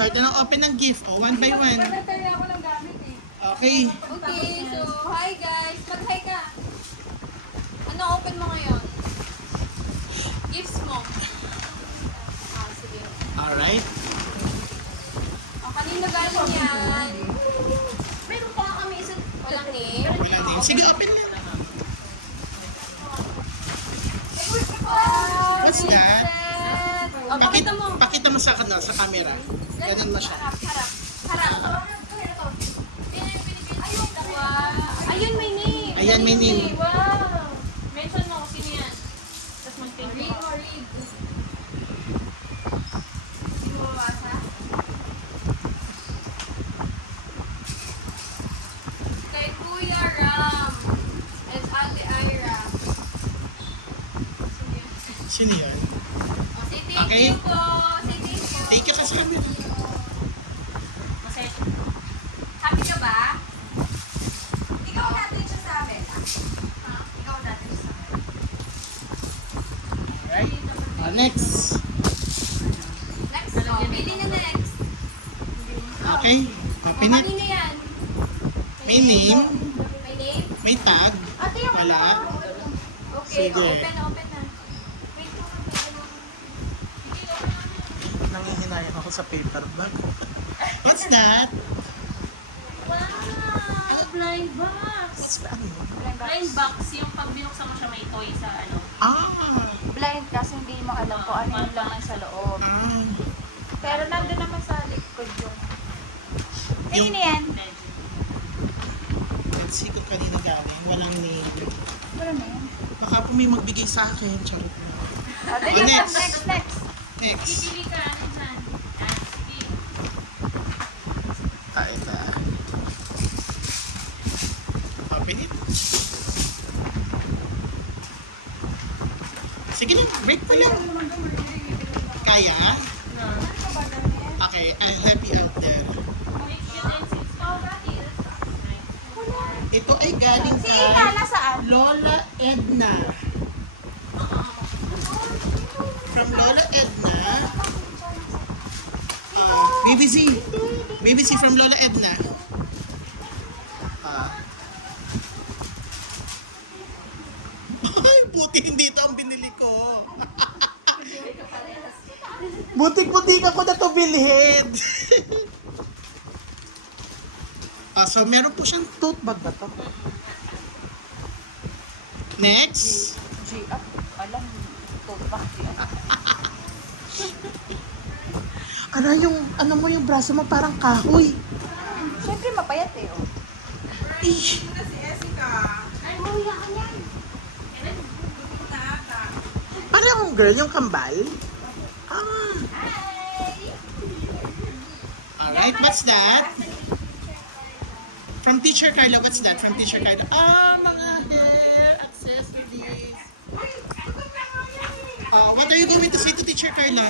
Start na ng open ng gift. O, one by one. Nagtari ako ng gamit eh. Okay. Okay, so hi guys. Mag-hi ka. Ano open mo ngayon? Gifts mo. Ah, sige. Alright. O, kanino galing yan? Meron pa kami isang walang name. Wala din. Sige, open lang. What's that? O, pakita mo. Pakita mo sa camera. Ganun mo siya. Harap, harap. Harap. Ayun, may name. Ayan, may name. Wow. Mention mo, sino yan? Tapos mag-thank you. Read mo, read. Sino mo mabasa? Kay Kuya Ram and Ate Ira. Sino yun? O, say thank Okay. you po. Say thank you. Thank you sa camera. Masaya. Happy ka ba? Ikaw natin siya sa amin. Ha? Ikaw natin siya sa amin. Alright. Next. Next. Oh, pili na next. Okay. Open O, it. kanino yan? May name. May name? May tag. Ate, yung Wala. Okay, Sige. open na, open na. Wait mo, Nangihinayan ako sa paper bag. What's that? Wow! Blind box! What's that? Blind box, yung pag binuksan mo siya may toy sa ano. Ah. Blind kasi hindi mo alam kung ano yung laman sa loob. Ah. Pero nandun naman sa likod yung... Yung- Ano yan? Medyo. Let's see kung kanina galing. Walang name. Wala na yan. Baka po may magbigay sa akin. Charot na. Dali, next. next. Next. Pipili ka, ano yan? Ah, sige. Ito. Open it. Sige lang. Break pa lang. Kaya? No. Okay. I'll help you out there. Mix it and six. Oh, Daddy, that's nice. Ito ay galing Si kay Ina, nasaan? Lola Edna. From Lola Edna. BBC. BBC from Lola Edna. Ay, buti hindi ito ang binili ko. Butik-butik ako na ito bilhin. So meron po siyang tote bag ba to? Next. G, alam, tote bag yan. Ano yung, ano mo yung braso mo parang kahoy. Siyempre mapayat eh, oh. Eh, Ay, mahuya ka niyan. parang yung girl, yung kambal. Ah. Alright, what's that? From Teacher Carla, what's that? From Teacher Carla. Mga hair accessories. What are you going to say to Teacher Carla?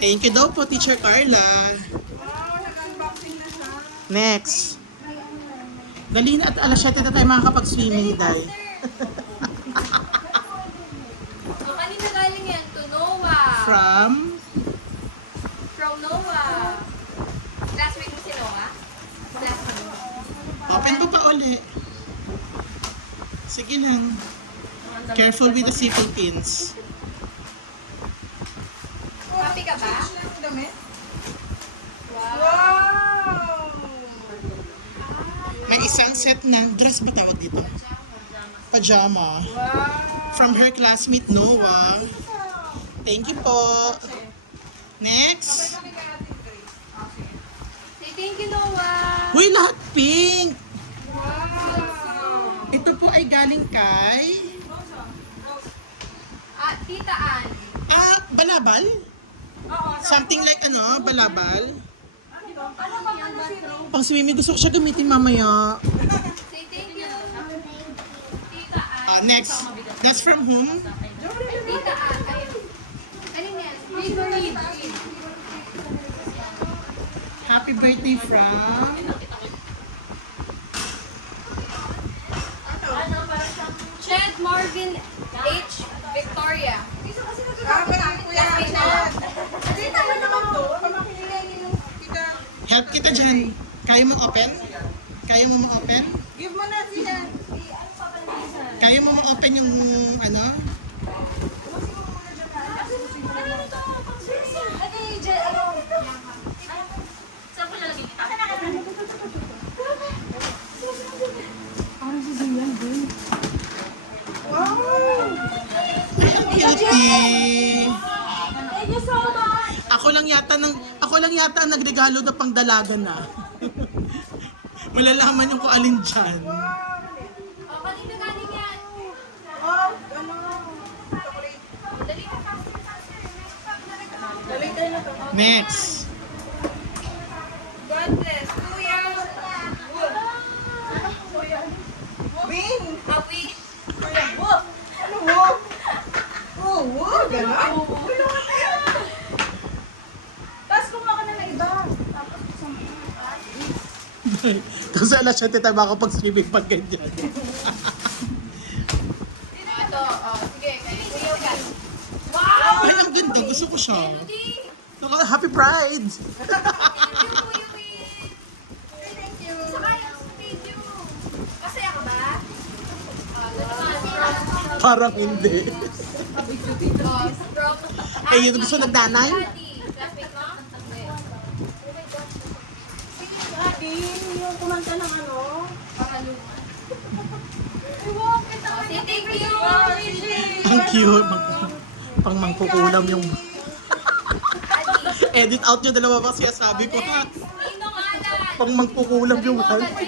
Thank you daw po, Teacher Carla. Next. Dali na at alas 7 na tayo makakapag-swimming dahil. So, kanino galing yan? To Noah. From From Noah. Classmate mo si Noah? Classmate mo. open ko pa uli. Sige lang. Careful with the sickle pins. Happy ka ba? Wow. May isang set ng dress ba tawag dito? Pajama. From her classmate Noah. Thank you po. Next. Say thank you, Noah. Uy, lahat pink. Wow. Ito po ay galing kay Tita Ann. Balabal? Something like balabal. Pang swimming gusto ko siya gamitin mamaya. Say thank you. Tita Ann. Next. That's from whom? Tita Ann. Ano yan? Read mo, read. Happy birthday from... Chad Marvin H. Victoria. Classmate na. Hindi naman naman doon. Help kita dyan. Kaya mo open? Kaya mo ma-open? Give mo na siya. Kaya mo ma-open yung ano? Saan ko lalagay kita? Healthy! Thank you so much! Ako lang yata ang nagregalo na pang dalaga na. Malalaman yung kung alin dyan. O, kanina galing yan. Dali ka, faster. Next. God bless. Kuya. Wing! Hawi. Ano mo? Oo, gano'n? Tapos kumuha ka na ng iba. Tapos isang Kasi alas 7 tayo makapag-swimming pag ganyan. Ito, sige. Kuya, guys. Wow! Ay, ang ganda. Gusto ko siya. Melody. Happy Pride! Thank you, Kuya Win. Thank you. Saka yung video. Masaya ka ba? Parang hindi. Eh, yun gusto nagdanay? Classmate mo? Ate, yung kumanta ng ano? Pangaluman. Say thank you. Ang cute. Pang mangkukulam yung... Edit out nyo dalawa ba siya sabi ko ha? Next, Ninong Alan. Pang mangkukulam yung Ninong hal. Alan.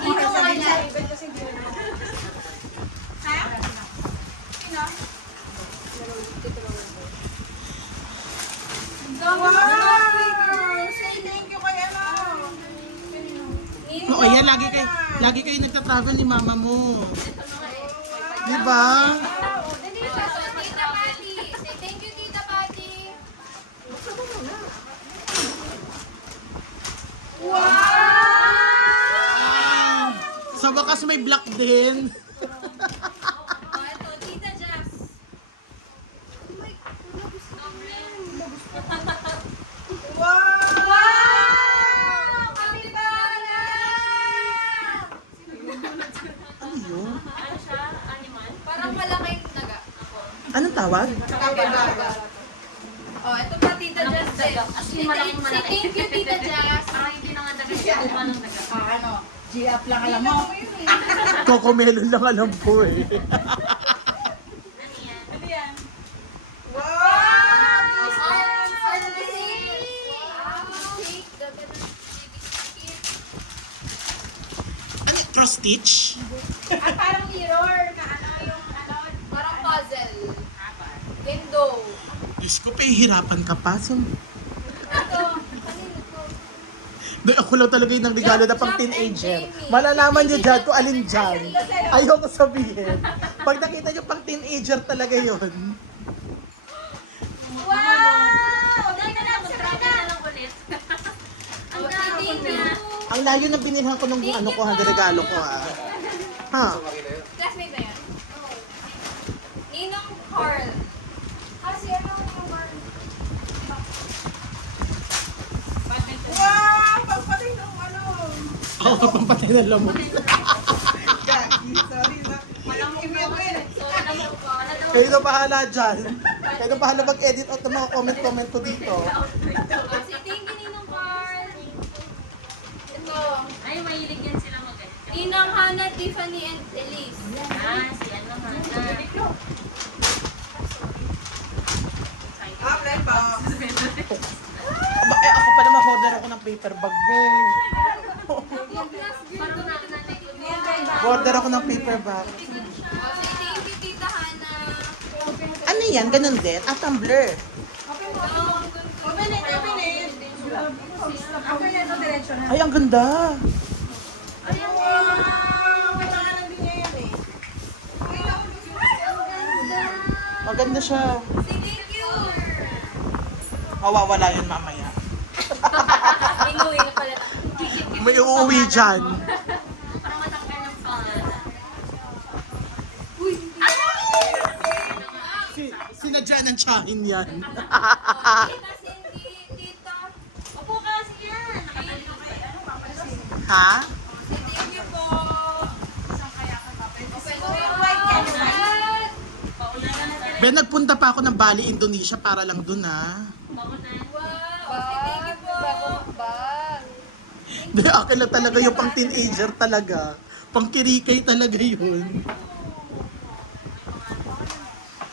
Ninong Alan. Say thank you kay ano? Oo, yan. Lagi kayo nagta-travel ni mama mo. Di ba? Tita Patty. Say thank you, Tita Patty. Sa wakas may black din. Ito, Tita Jazz. Wow! Kapitana! Ano yun? Ano siya? Animal? Parang malaking daga. Anong tawag? Oh, ito pa, Tita Jazz. As in, malaking Say thank you, Tita Jazz. Parang hindi na nga dagat siya. Kuha ng dagat. Ano? G-up lang alam mo. Cocomelon lang alam ko eh. Ano yan? Ano, cross stitch? At parang mirror na yung parang puzzle. Window. Diyos ko, hirapan ka pa. Ito, kanino to? Doon ako lang talaga yung regalo na pang teenager. Malalaman niyo dyan kung alin dyan. Ayoko sabihin. Pag nakita niyo pang teenager talaga yon. Wow! Dahil na, mag-travel na lang ulit. Ang dami niya. Ang layo ng binilhan ko ng ano ko, regalo ko ha. Ha? Classmate na yan? Ninong Carl. Si ano yung Carl? Wow! Pagpatay ng ano? Ako ka pang patay na lamok. Jackie, sorry na. Kayo na bahala dyan. Kayo na bahala mag-edit out ng mga comment ko dito. Si thank you, Ninong Carl. Ito. Ay, mahilig yan sila mag-edit. Ninang Hannah, Tiffany, and Elise. Ah, si ano nga. Apply pa. Ako pa naman order ako ng paper bag, babe. Patunahan natin yung Order ako ng paper bag. Si thank you, Tita Hannah. Ano yan? Ganun din? Ah, tumbler. Open it, open it. Open it, diretso na. Ay, ang ganda. Wow! Kailangan din niya yan eh. Maganda siya. Si thank you. Mawawala yun mamaya. Inuwi na pala. May uuwi dyan. parang matanggal ng pangalan. Sinadya ng tsahin yan. Tita Cindy, Tita Ha? Thank you po. Open mo yung White yan, white. Ben, nagpunta pa ako ng Bali, Indonesia para lang dun ha. Wow. Thank you po. Di, akin lang talaga yung pang teenager talaga. Pang kirikay talaga yun.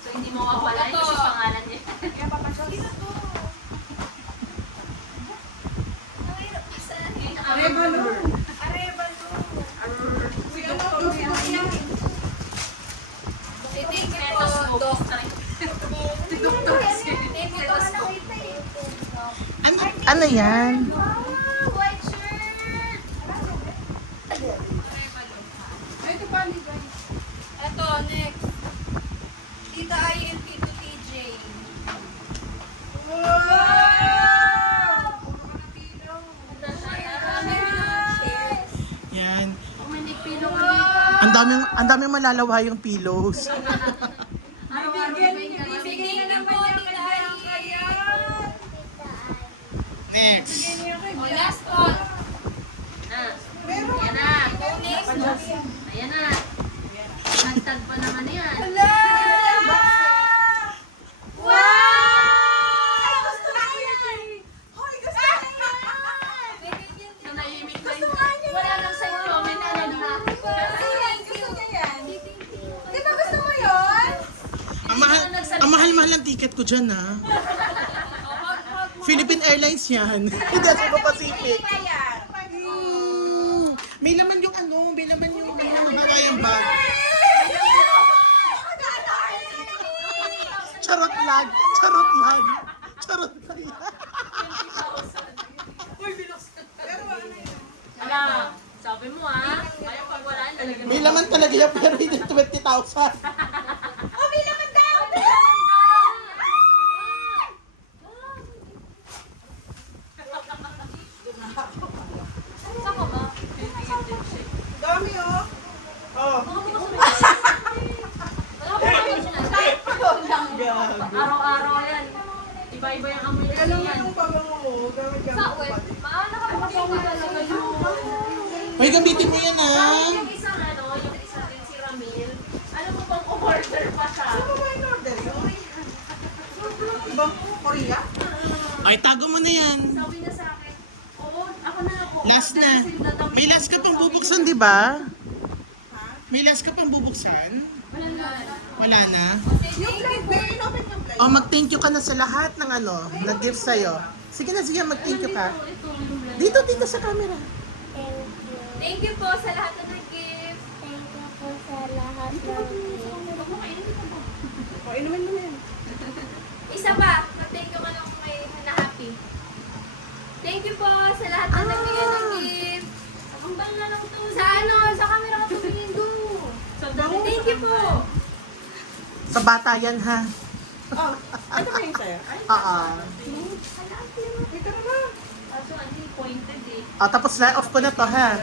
So, hindi mo mawawala yun kasi pangalan niya. Arevalo. Thank you po, Doc. Thank you, Doc. Ano yan? White shirt. Eto, next. Tita Ay and Tito TJ. Yan. Manipino ko Ang daming malalawa yung pillows. Araw-araw ba yung gagawin? Thank you po, Tita Ay. Next. Oh, last one. Ayan na. Next. Ayan na. Tagtag pa naman yan. Nanahimik na yun. Wala nang side comment. Alam na. Ang mahal-mahal ng ticket ko dyan ha. Philippine Airlines yan. Hindi sa Pacific. May laman yung may laman yung Hawaiian bag. Charot lang. Charot lang. Charot lang. Ala, sabi mo ah. Ayaw pag wala talaga. May laman talaga yan pero hindi 20,000. Saan ka ba? Dami oh. Oh. Araw-araw yan. Iba-iba yung amoy niya Alam mo yan. yung pabango mo. Gamit Sa web. Maana ka pa talaga yun. Ay, gamitin mo yan ha. Yung isang yung isang din si Ramil. Alam mo bang umorder pa siya? Ano ba yung order yun? Ibang Korea? Ay, tago mo na yan. Sabi niya sa akin, oo, ako na ako. Last na. May last ka pang bubuksan, di ba? May last ka pang bubuksan? Wala na? Yung plate ba yun? Open yung plate. O, mag-thank you ka na sa lahat ng nag-gift sa'yo. Sige na, sige, mag-thank you ka. Dito, dito sa camera. Thank you po sa lahat na nag-gift. O, inumin mo na yan. Isa pa, mag-thank you ka lang kung may na-happy. Thank you po sa lahat na nagbigay ng gift. Ang bal na lang to. Sa camera ka tumingin doon. Thank you po. Sa bata yan, ha? Oh, ito ba yung sa'yo? Ay, Oo. dito na ba? Kaso hindi pointed eh. Tapos na off ko na to, ha?